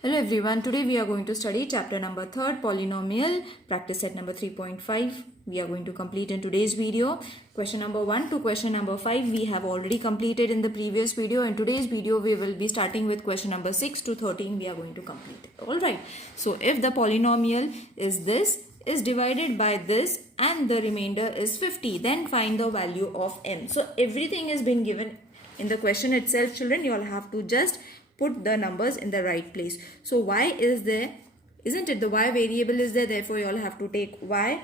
Hello everyone, today we are going to study chapter number 3, Polynomial, practice set number 3.5. We are going to complete in today's video. Question number 1 to question number 5 we have already completed in the previous video. In today's video we will be starting with question number 6 to 13 we are going to complete. Alright, so if the polynomial is this, is divided by this and the remainder is 50, then find the value of m. So everything has been given in the question itself, children. You all have to just put the numbers in the right place. So y is there, isn't it? The y variable is there, therefore you all have to take y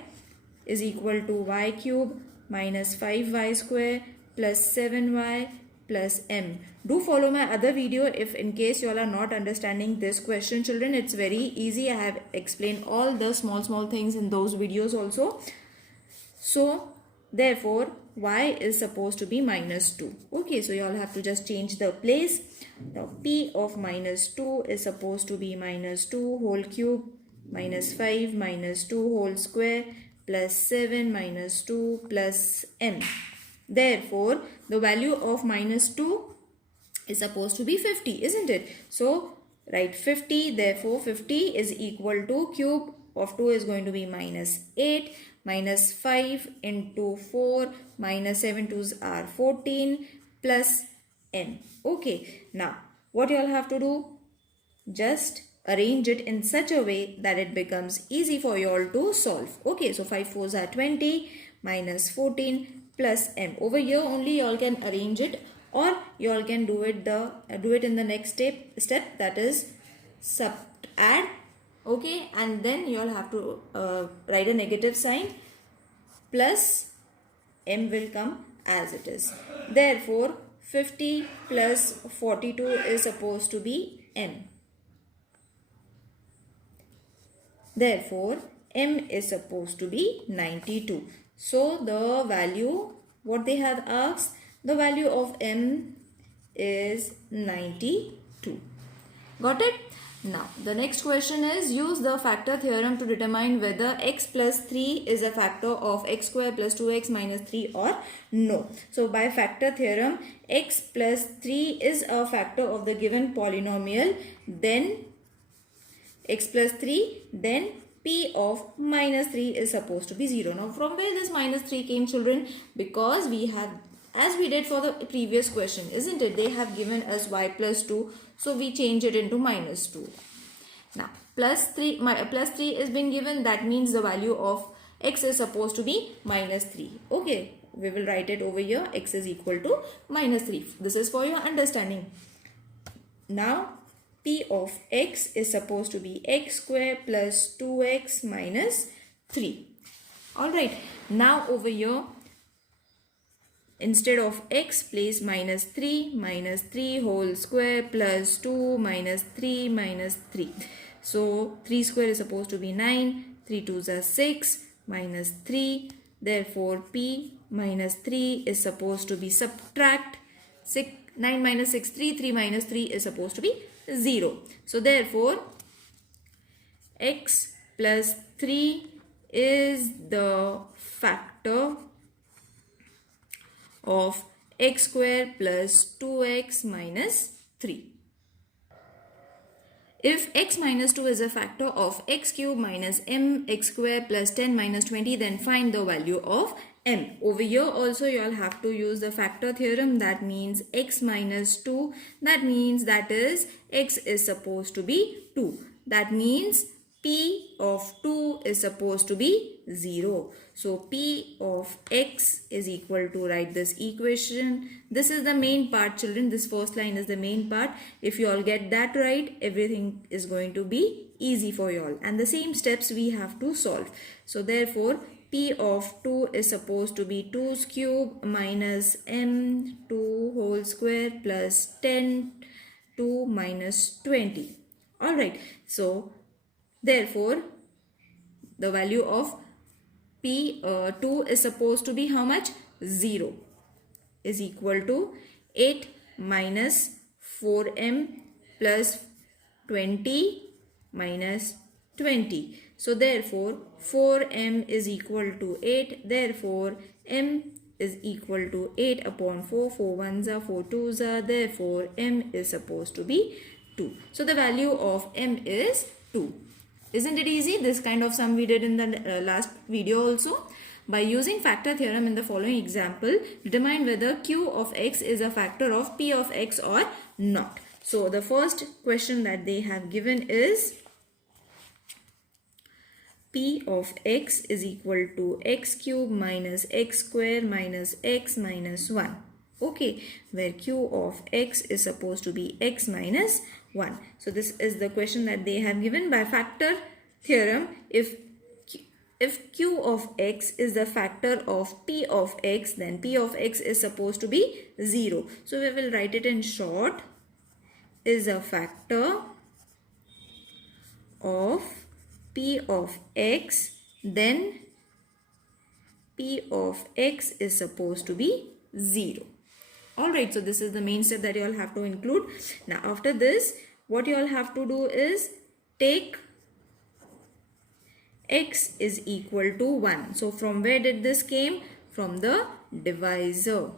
is equal to y cube minus 5y square plus 7y plus m. Do follow my other video if in case you all are not understanding this question, children. It's very easy. I have explained all the small things in those videos also. So therefore y is supposed to be minus 2. Okay, so you all have to just change the place. Now p of minus 2 is supposed to be minus 2 whole cube minus 5 minus 2 whole square plus 7 minus 2 plus m. Therefore the value of minus 2 is supposed to be 50, isn't it? So write 50. Therefore 50 is equal to cube of 2 is going to be minus 8 minus 5 into 4 minus 7 2's are 14 plus n. Okay, now what you all have to do? Just arrange it in such a way that it becomes easy for you all to solve. Okay, so 5 4's are 20 minus 14 plus m. Over here only you all can arrange it, or you all can do it in the next step, that is add. Okay, and then you all have to write a negative sign, plus m will come as it is. Therefore 50 plus 42 is supposed to be m. Therefore m is supposed to be 92. So the value, what they have asked, the value of m is 92. Got it? Now the next question is, use the factor theorem to determine whether x plus 3 is a factor of x square plus 2x minus 3 or no. So by factor theorem, x plus 3 is a factor of the given polynomial, then x plus 3, then p of minus 3 is supposed to be 0. Now from where this minus 3 came, children? Because we have, as we did for the previous question, isn't it? They have given us y plus 2. So we change it into minus 2. Now plus 3 is being given. That means the value of x is supposed to be minus 3. Okay, we will write it over here. X is equal to minus 3. This is for your understanding. Now p of x is supposed to be x square plus 2x minus 3. Alright, now over here, instead of x, place minus 3 whole square plus 2 minus 3 minus 3. So 3 square is supposed to be 9, 3 2's are 6 minus 3. Therefore p minus 3 is supposed to be subtract 9 minus 6 3 minus 3 is supposed to be 0. So therefore x plus 3 is the factor of x square plus 2x minus 3. If x minus 2 is a factor of x cube minus m x square plus 10 minus 20, then find the value of m. Over here also you all have to use the factor theorem. That means x minus 2, that means that is x is supposed to be 2. That means p of 2 is supposed to be 0. So p of x is equal to, write this equation. This is the main part, children. This first line is the main part. If you all get that right, everything is going to be easy for you all. And the same steps we have to solve. So therefore p of 2 is supposed to be 2's cube minus m 2 whole square plus 10 2 minus 20. Alright, so therefore the value of p2 is supposed to be how much? 0 is equal to 8 minus 4m plus 20 minus 20. So therefore 4m is equal to 8. Therefore m is equal to 8 upon 4. 4 1's are 4 2's are. Therefore m is supposed to be 2. So the value of m is 2. Isn't it easy? This kind of sum we did in the last video also. By using factor theorem in the following example, determine whether q of x is a factor of p of x or not. So the first question that they have given is p of x is equal to x cube minus x square minus x minus 1. Okay, where q of x is supposed to be x minus 1. So this is the question that they have given. By factor theorem, if q of x is the factor of p of x, then p of x is supposed to be 0. So we will write it in short, is a factor of p of x, then p of x is supposed to be 0. Alright, so this is the main step that you all have to include. Now after this, what you all have to do is take x is equal to 1. So from where did this came? From the divisor.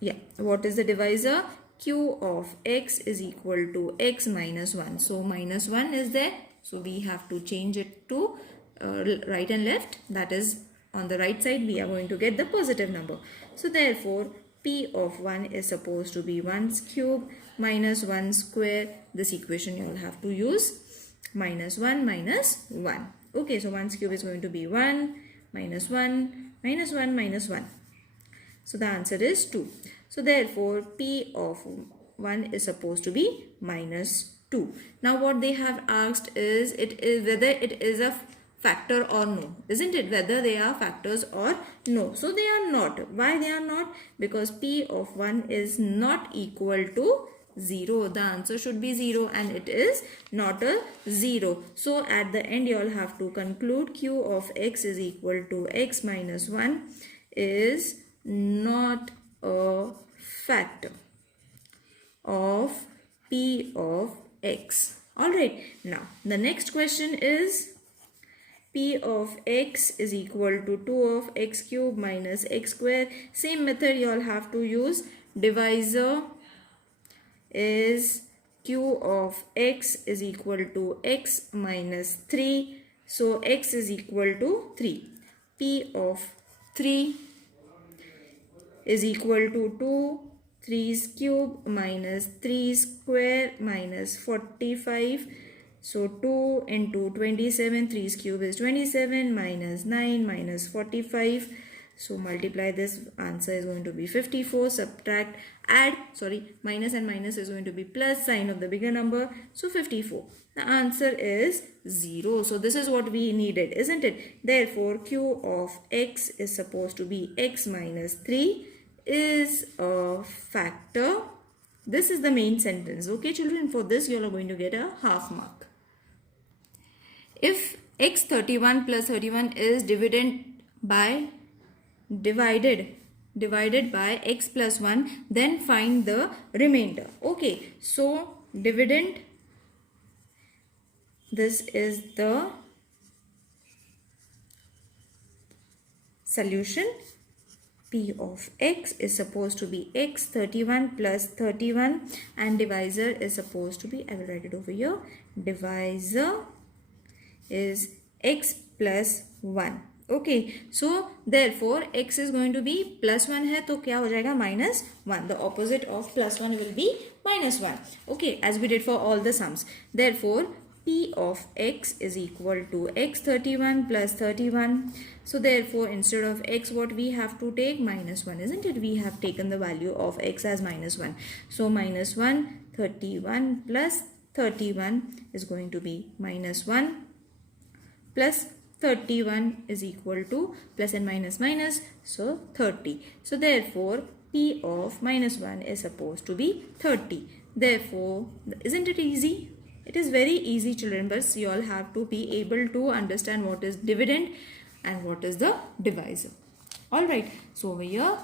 Yeah, what is the divisor? Q of x is equal to x minus 1. So minus 1 is there. So we have to change it to right and left. That is, on the right side we are going to get the positive number. So therefore p of 1 is supposed to be 1's cube minus 1 square. This equation you all have to use. Minus 1 minus 1. Okay, so 1's cube is going to be 1 minus 1 minus 1 minus 1. So the answer is 2. So therefore p of 1 is supposed to be minus 2. Now what they have asked is whether it is a factor or no. Isn't it? Whether they are factors or no. So they are not. Why they are not? Because p of 1 is not equal to 0. The answer should be 0 and it is not a 0. So at the end you all have to conclude q of x is equal to x minus 1 is not a factor of p of x. Alright, now the next question is p of x is equal to 2 of x cube minus x square. Same method you all have to use. Divisor is q of x is equal to x minus 3. So x is equal to 3. P of 3 is equal to 2 3's cube minus 3 square minus 45. So 2 into 27, 3's cube is 27 minus 9 minus 45. So multiply this, answer is going to be 54. Subtract, add, minus and minus is going to be plus, sign of the bigger number. So 54. The answer is 0. So this is what we needed, isn't it? Therefore, q of x is supposed to be x minus 3 is a factor. This is the main sentence. Okay children, for this you all are going to get a half mark. If x31 plus 31 is divided by x plus 1, then find the remainder. Okay, so dividend, this is the solution. P of x is supposed to be x31 plus 31 and divisor is supposed to be, I will write it over here, divisor is x plus 1. Okay, so therefore x is going to be plus 1 है तो क्या हो जाएगा minus 1. The opposite of plus 1 will be minus 1. Okay, as we did for all the sums. Therefore p of x is equal to x31 plus 31. So therefore instead of x what we have to take? Minus 1, isn't it? We have taken the value of x as minus 1. So minus 1, 31 plus 31 is going to be minus 1 plus 31 is equal to plus and minus minus, so 30. So therefore p of minus 1 is supposed to be 30. Therefore, isn't it easy? It is very easy children, but you all have to be able to understand what is dividend and what is the divisor. Alright, so over here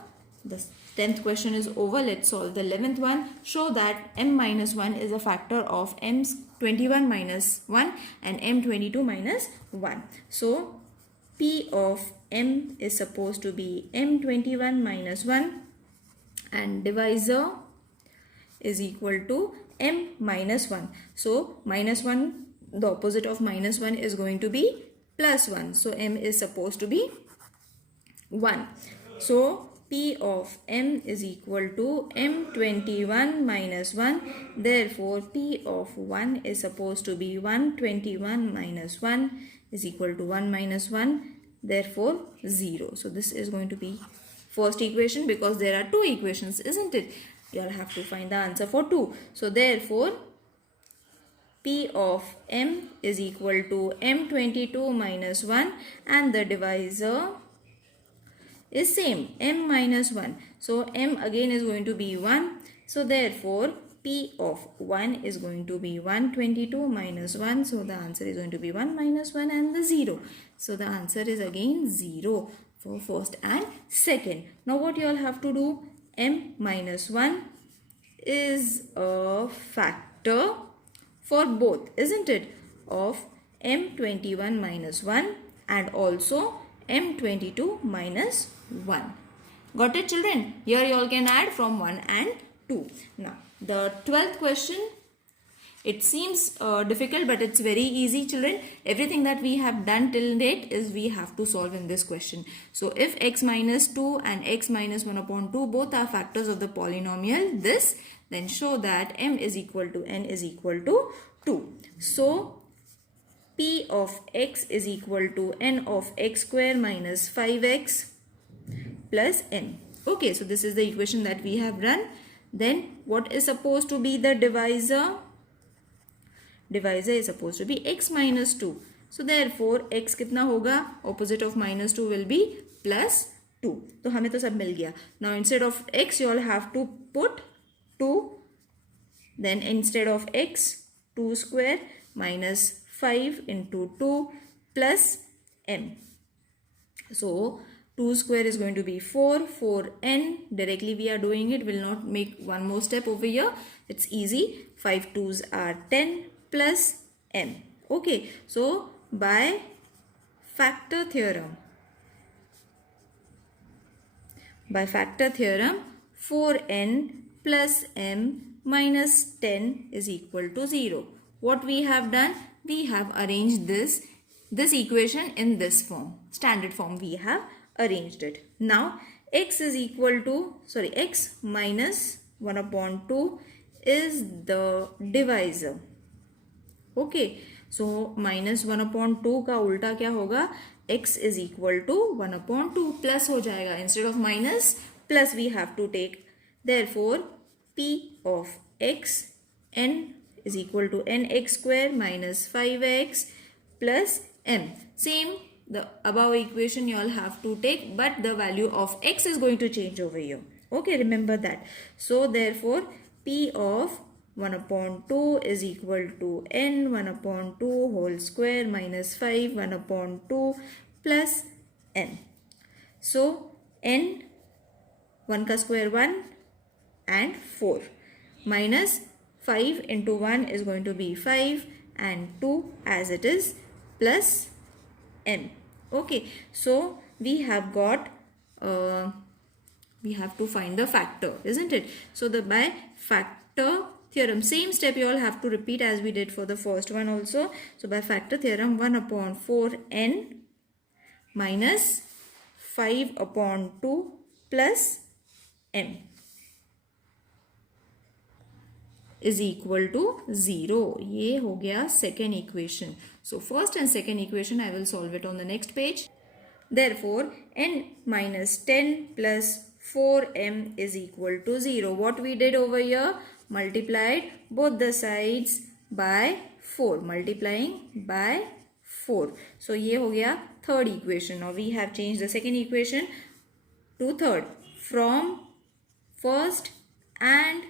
the 10th question is over. Let's solve the 11th one. Show that m minus 1 is a factor of m21 minus 1 and m22 minus 1. So p of m is supposed to be m21 minus 1 and divisor is equal to m minus 1. So minus 1, the opposite of minus 1 is going to be plus 1. So m is supposed to be 1. So P of m is equal to m21 minus 1. Therefore, P of 1 is supposed to be 121 minus 1 is equal to 1 minus 1. Therefore, 0. So this is going to be first equation, because there are two equations, isn't it? You all have to find the answer for 2. So therefore, P of m is equal to m22 minus 1, and the divisor is same, m minus 1. So m again is going to be 1. So therefore, P of 1 is going to be 122 minus 1. So the answer is going to be 1 minus 1 and the 0. So the answer is again 0 for first and second. Now what you all have to do? M minus 1 is a factor for both, isn't it? Of m21 minus 1 and also m22 minus 1. Got it, children? Here you all can add from 1 and 2. Now the 12th question, it seems difficult, but it's very easy, children. Everything that we have done till date is we have to solve in this question. So if x minus 2 and x minus 1 upon 2 both are factors of the polynomial this, then show that m is equal to n is equal to 2. So P of x is equal to n of x square minus 5x plus n. Okay, so this is the equation that we have run. Then what is supposed to be the divisor? Divisor is supposed to be x minus 2. So therefore x कितना होगा? Opposite of minus 2 will be plus 2. तो हमें तो सब मिल गया. Now instead of x you all have to put 2. Then instead of x 2 square minus 5 into 2 plus m. So 2 square is going to be 4, 4n. Directly we are doing it. Will not make one more step over here. It's easy. 5 2s are 10 plus m. Okay. So by factor theorem, 4n plus m minus 10 is equal to 0. What we have done? We have arranged this equation in this form. Standard form we have arranged it. Now x is equal to, x minus 1 upon 2 is the divisor. Okay. So minus 1 upon 2 का उल्टा क्या होगा? X is equal to 1 upon 2 plus हो जाएगा. Instead of minus, plus we have to take. Therefore, P of x, n is equal to nx square minus 5x plus m. Same, the above equation you all have to take, but the value of x is going to change over here. Okay, remember that. So therefore, P of 1 upon 2 is equal to n 1 upon 2 whole square minus 5 1 upon 2 plus n. So n 1 ka square 1 and 4 minus 5 into 1 is going to be 5 and 2 as it is plus m. Okay, so we have got we have to find the factor, isn't it? So by factor theorem, same step you all have to repeat as we did for the first one also. So by factor theorem, 1 upon 4n minus 5 upon 2 plus m is equal to 0. ये हो गया second equation. So first and second equation I will solve it on the next page. Therefore, n minus 10 plus 4m is equal to 0. What we did over here? Multiplied both the sides by 4. Multiplying by 4. So ये हो गया third equation. Now we have changed the second equation to third. From first and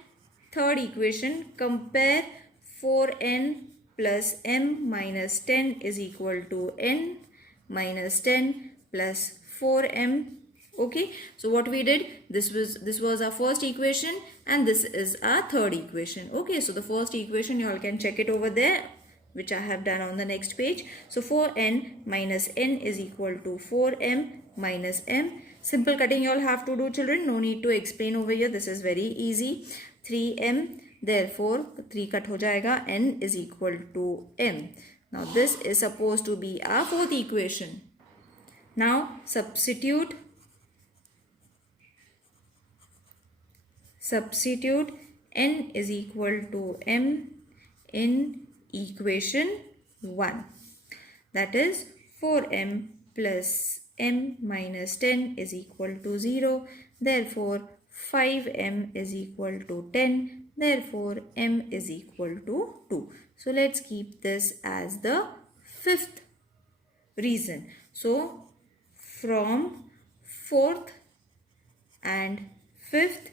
third equation, compare 4n plus m minus 10 is equal to n minus 10 plus 4m. Okay, so what we did, this was our first equation and this is our third equation. Okay, so the first equation you all can check it over there, which I have done on the next page. So 4n minus n is equal to 4m minus m. Simple cutting you all have to do, children. No need to explain over here. This is very easy. 3m. Therefore 3 cut हो जाएगा, n is equal to m. Now this is supposed to be our fourth equation. Now substitute n is equal to m in equation 1. That is 4m plus m minus 10 is equal to 0. Therefore 5m is equal to 10. Therefore m is equal to 2. So let's keep this as the fifth reason. So from fourth and fifth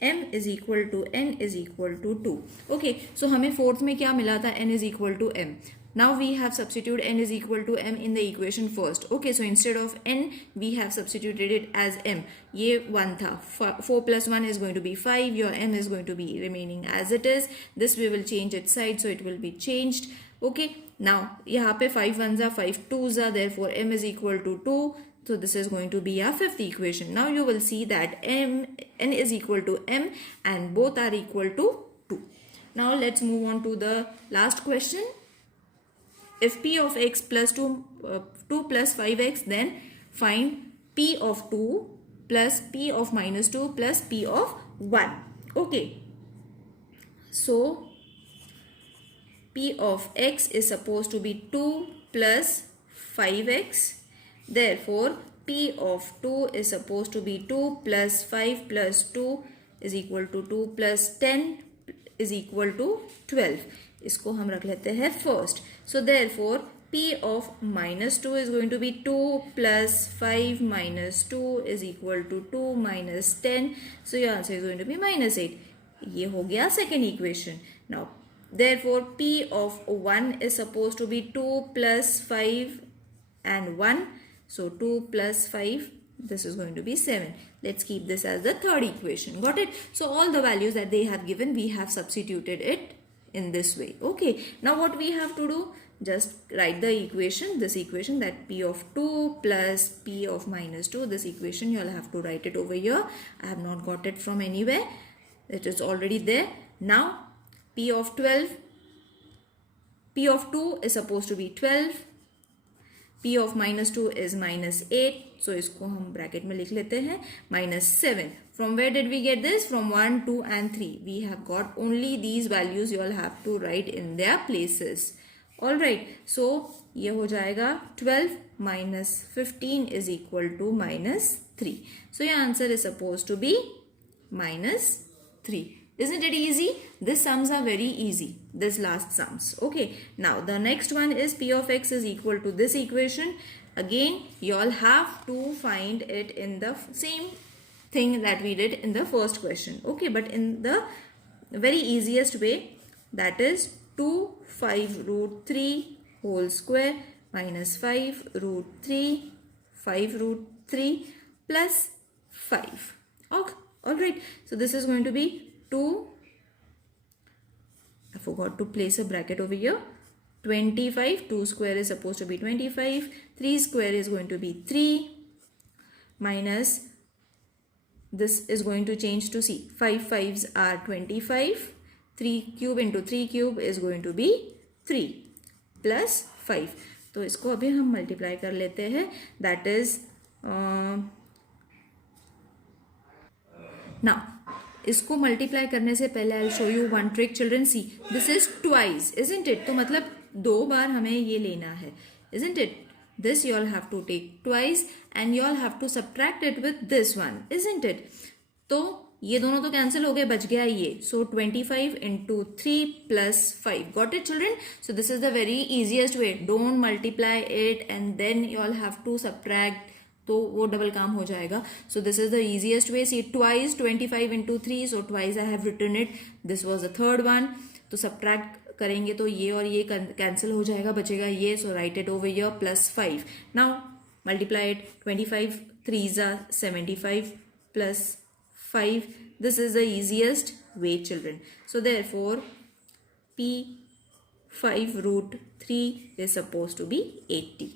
m is equal to n is equal to 2. Okay, so हमें fourth में क्या मिला था? n is equal to m. Now we have substituted n is equal to m in the equation first. Okay, so instead of n we have substituted it as m. ये 1 था. 4 plus 1 is going to be 5. Your m is going to be remaining as it is. This we will change its side, so it will be changed. Okay, now यहाँ पे 5 1s are 5 2s are, therefore m is equal to 2. So this is going to be our fifth equation. Now you will see that n is equal to m and both are equal to 2. Now let's move on to the last question. If p of x plus 2 plus 5x, then find p of 2 plus p of minus 2 plus p of 1. Okay. So p of x is supposed to be 2 plus 5x. Therefore, p of 2 is supposed to be 2 plus 5 plus 2 is equal to 2 plus 10 is equal to 12. इसको हम रख लेते हैं first. So therefore, p of minus 2 is going to be 2 plus 5 minus 2 is equal to 2 minus 10. So your answer is going to be minus 8. ये हो गया second equation. Now, therefore, p of 1 is supposed to be 2 plus 5 and 1. So 2 plus 5, this is going to be 7. Let's keep this as the third equation. Got it? So all the values that they have given, we have substituted it in this way. Okay. Now what we have to do? Just write the equation, this equation, that p of 2 plus p of minus 2. This equation, you'll have to write it over here. I have not got it from anywhere. It is already there. Now p of 2 is supposed to be 12. p of minus 2 is minus 8. So इसको हम bracket में लिख लेते हैं minus 7. From where did we get this? From 1, 2 and 3. We have got only these values. You all have to write in their places. Alright. So ये हो जाएगा 12 minus 15 is equal to minus 3. So your answer is supposed to be minus 3. Isn't it easy? These sums are very easy. This last sums. Okay. Now the next one is p of x is equal to this equation. Again, you all have to find it in the same thing that we did in the first question. Okay. But in the very easiest way, that is 2 5 root 3 whole square minus 5 root 3 5 root 3 plus 5. Okay. Alright. So this is going to be 2, I forgot to place a bracket over here, 25, 2 square is supposed to be 25, 3 square is going to be 3, minus, this is going to change to C, 5 5s are 25, 3 cube into 3 cube is going to be 3, plus 5. तो इसको अभी हम multiply कर लेते हैं, that is, now, इसको multiply करने से पहले I show you one trick children. See this is twice, isn't it? तो मतलब 2 बार हमें ये लेना है, isn't it? This you all have to take twice and you all have to subtract it with this one, isn't it? तो ये दोनों तो कैंसिल हो गए, बच गया ये. सो 25 into 3 plus 5. Got it children? So this is the very easiest way. Don't multiply it and then you all have to subtract. तो वो डबल काम हो जाएगा. So this is the easiest way. See twice 25 into 3. So twice I have written it. This was the third one. तो subtract करेंगे तो ये और ये कैंसिल हो जाएगा, बचेगा ये. So write it over here plus 5. Now multiply it. 25 3s are 75 plus 5. This is the easiest way children. So therefore p 5 root 3 is supposed to be 80.